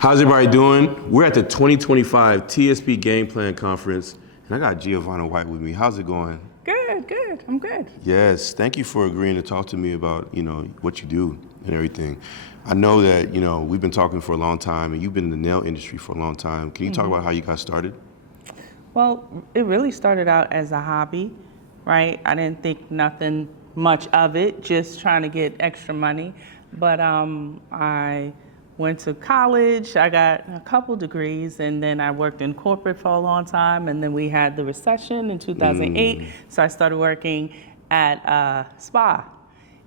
How's everybody doing? We're at the 2025 TSP Game Plan Conference, and I got Giouvanna White with me. How's it going? Good. I'm good. Yes, thank you for agreeing to talk to me about, what you do and everything. I know that, we've been talking for a long time, and you've been in the nail industry for a long time. Can you talk about how you got started? Well, it really started out as a hobby, right? I didn't think nothing much of it, just trying to get extra money. But I went to college, I got a couple degrees, and then I worked in corporate for a long time, and then we had the recession in 2008, so I started working at a spa.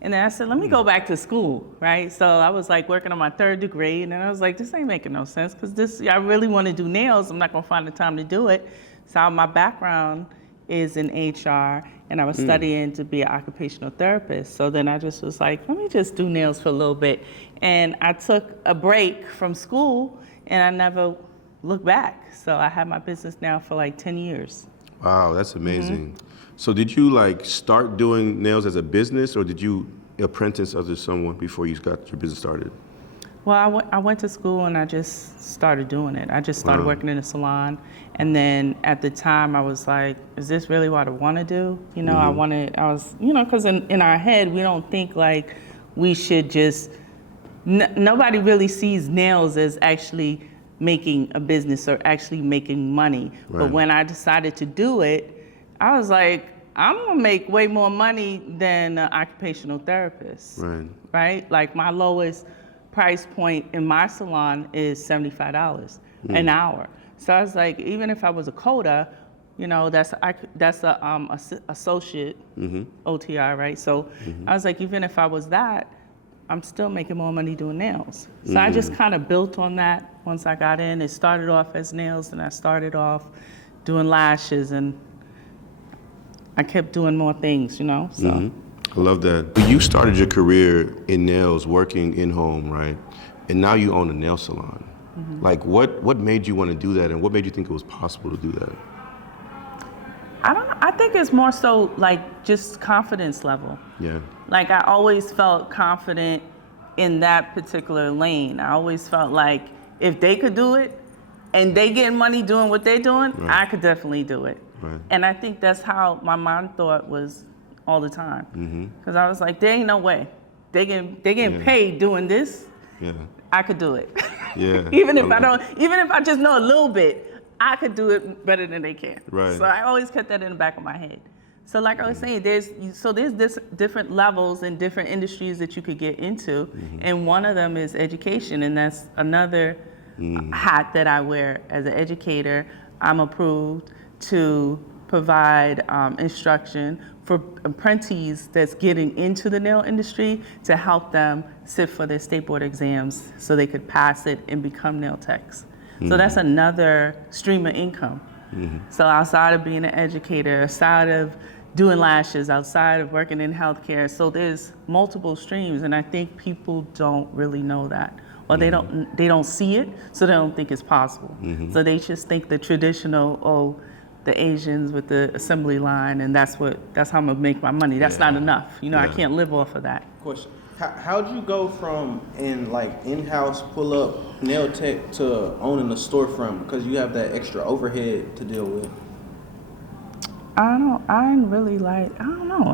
And then I said, let me go back to school, right? So I was like working on my third degree, and then I was like, this ain't making no sense, because I really want to do nails, I'm not gonna find the time to do it. So my background is in HR, and I was studying to be an occupational therapist. So then I just was like, let me just do nails for a little bit. And I took a break from school, and I never looked back. So I have my business now for like 10 years. Wow, that's amazing. So did you start doing nails as a business, or did you apprentice under someone before you got your business started? Well, I went to school and I just started doing it. I just started working in a salon. And then at the time I was like, is this really what I want to do? Because in our head, we don't think like we should just, nobody really sees nails as actually making a business or actually making money. Right. But when I decided to do it, I was like, I'm gonna make way more money than an occupational therapist. Right? Like my lowest price point in my salon is $75 an hour. So I was like, even if I was a coda, that's a associate OTR, right? So I was like, even if I was that, I'm still making more money doing nails. So I just kind of built on that once I got in. It started off as nails, and I started off doing lashes, and I kept doing more things, so. I love that. You started your career in nails working in home, right? And now you own a nail salon. Like what made you want to do that, and what made you think it was possible to do that? I don't know. I think it's more so like just confidence level. Yeah. Like I always felt confident in that particular lane. I always felt like if they could do it and they getting money doing what they're doing, I could definitely do it. Right. And I think that's how my mom thought was all the time. Because I was like, there ain't no way. They getting paid doing this. Yeah. I could do it. Yeah. even if I just know a little bit, I could do it better than they can. Right. So I always kept that in the back of my head. So like I was saying, there's this different levels and different industries that you could get into, and one of them is education, and that's another hat that I wear as an educator. I'm approved to provide instruction for apprentices that's getting into the nail industry to help them sit for their state board exams so they could pass it and become nail techs. So that's another stream of income. So outside of being an educator, outside of doing lashes, outside of working in healthcare, so there's multiple streams, and I think people don't really know that. Or they don't see it, so they don't think it's possible. So they just think the traditional, the Asians with the assembly line, and that's how I'm gonna make my money. That's not enough. I can't live off of that. Question: how'd you go from in-house pull-up nail tech to owning a storefront? Because you have that extra overhead to deal with. I don't know.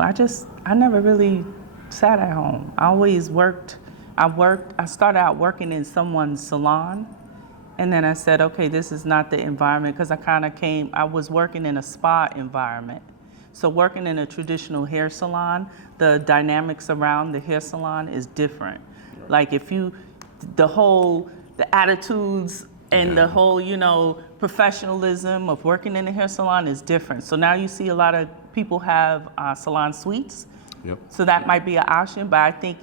I never really sat at home. I always worked. I started out working in someone's salon. And then I said, okay, this is not the environment, because I was working in a spa environment. So working in a traditional hair salon, the dynamics around the hair salon is different. Like the attitudes and the whole, professionalism of working in a hair salon is different. So now you see a lot of people have salon suites. Yep. So that might be an option, but I think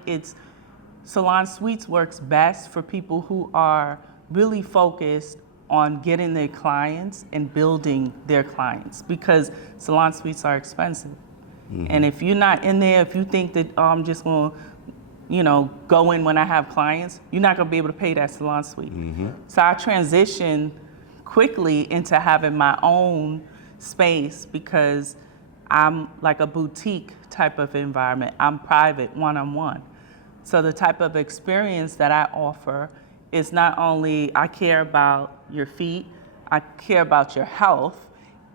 salon suites works best for people who are really focused on getting their clients and building their clients, because salon suites are expensive. And if you're not in there, if you think that I'm just going to go in when I have clients, you're not going to be able to pay that salon suite. So I transitioned quickly into having my own space, because I'm like a boutique type of environment. I'm private, one-on-one. So the type of experience that I offer It's not only I care about your feet, I care about your health,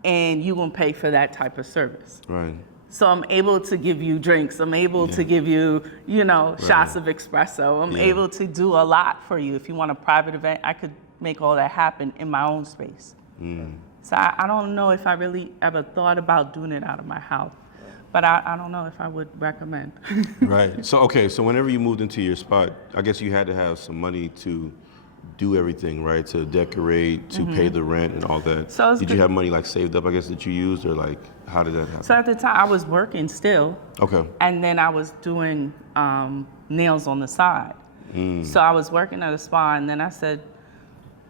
and you gonna pay for that type of service. Right. So I'm able to give you drinks. I'm able to give you, shots of espresso. I'm able to do a lot for you. If you want a private event, I could make all that happen in my own space. So I don't know if I really ever thought about doing it out of my house, but I don't know if I would recommend. Right. So whenever you moved into your spot, I guess you had to have some money to do everything, right? To decorate, to pay the rent and all that. So did you have money like saved up, I guess, that you used, or like how did that happen? So at the time I was working still. Okay. And then I was doing nails on the side. So I was working at a spa, and then I said,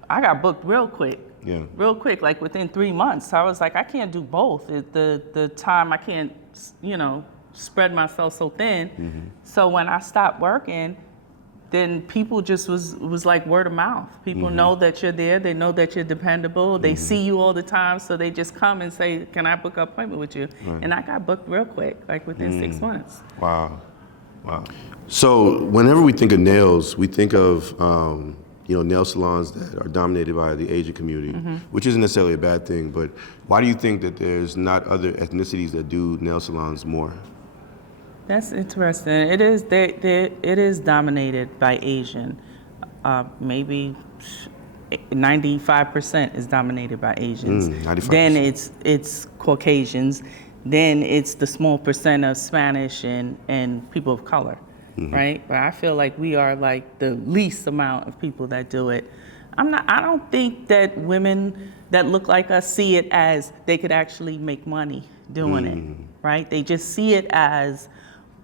I got booked real quick. Yeah. Real quick, like within 3 months. So I was like, I can't do both. The time I can't, spread myself so thin. So when I stopped working, then people just was like word of mouth. People know that you're there. They know that you're dependable. They see you all the time, so they just come and say, can I book an appointment with you? Right. And I got booked real quick, like within 6 months. Wow. So whenever we think of nails, we think of nail salons that are dominated by the Asian community, which isn't necessarily a bad thing. But why do you think that there's not other ethnicities that do nail salons more? That's interesting. It is. It is dominated by Asian. Maybe 95% is dominated by Asians. 95%. Then it's Caucasians. Then it's the small percent of Spanish and people of color, right? But I feel like we are like the least amount of people that do it. I don't think that women that look like us see it as they could actually make money doing it, right? They just see it as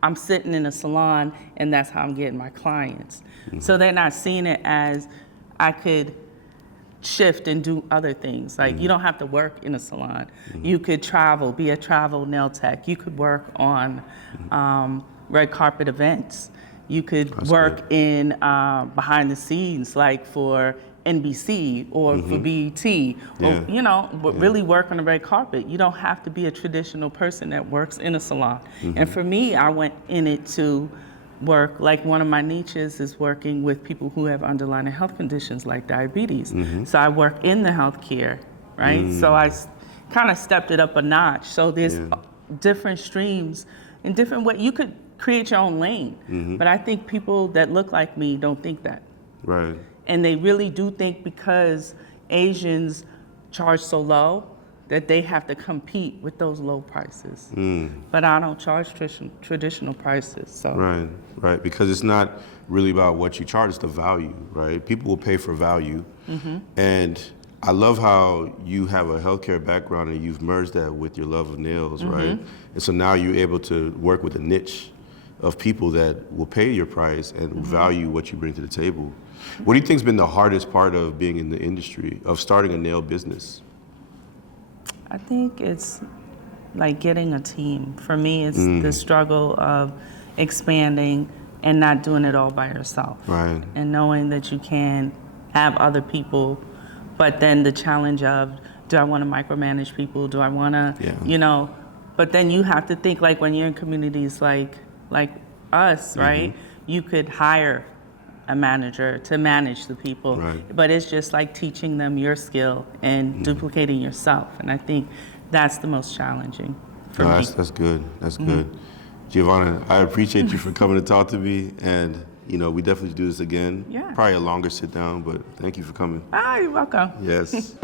I'm sitting in a salon and that's how I'm getting my clients. So they're not seeing it as I could shift and do other things. Like you don't have to work in a salon. You could travel, be a travel nail tech. You could work on red carpet events. You could work in behind the scenes, like for NBC or for BET, or really work on the red carpet. You don't have to be a traditional person that works in a salon. And for me, I went in it to work, like one of my niches is working with people who have underlying health conditions like diabetes. So I work in the healthcare, right? So I kind of stepped it up a notch. So there's different streams in different ways. You could create your own lane, but I think people that look like me don't think that. Right. And they really do think because Asians charge so low that they have to compete with those low prices. But I don't charge traditional prices. So. Right. Because it's not really about what you charge, it's the value, right? People will pay for value. And I love how you have a healthcare background and you've merged that with your love of nails, right? And so now you're able to work with a niche of people that will pay your price and value what you bring to the table. What do you think's been the hardest part of being in the industry, of starting a nail business? I think it's like getting a team. For me, it's the struggle of expanding and not doing it all by yourself. Right. And knowing that you can have other people, but then the challenge of, do I want to micromanage people? Do I want to, but then you have to think, like when you're in communities like us, right? You could hire a manager to manage the people, but it's just like teaching them your skill and duplicating yourself. And I think that's the most challenging for me. That's good. That's good. Giouvanna, I appreciate you for coming to talk to me, and we definitely do this again. Yeah. Probably a longer sit down, but thank you for coming. You're welcome. Yes.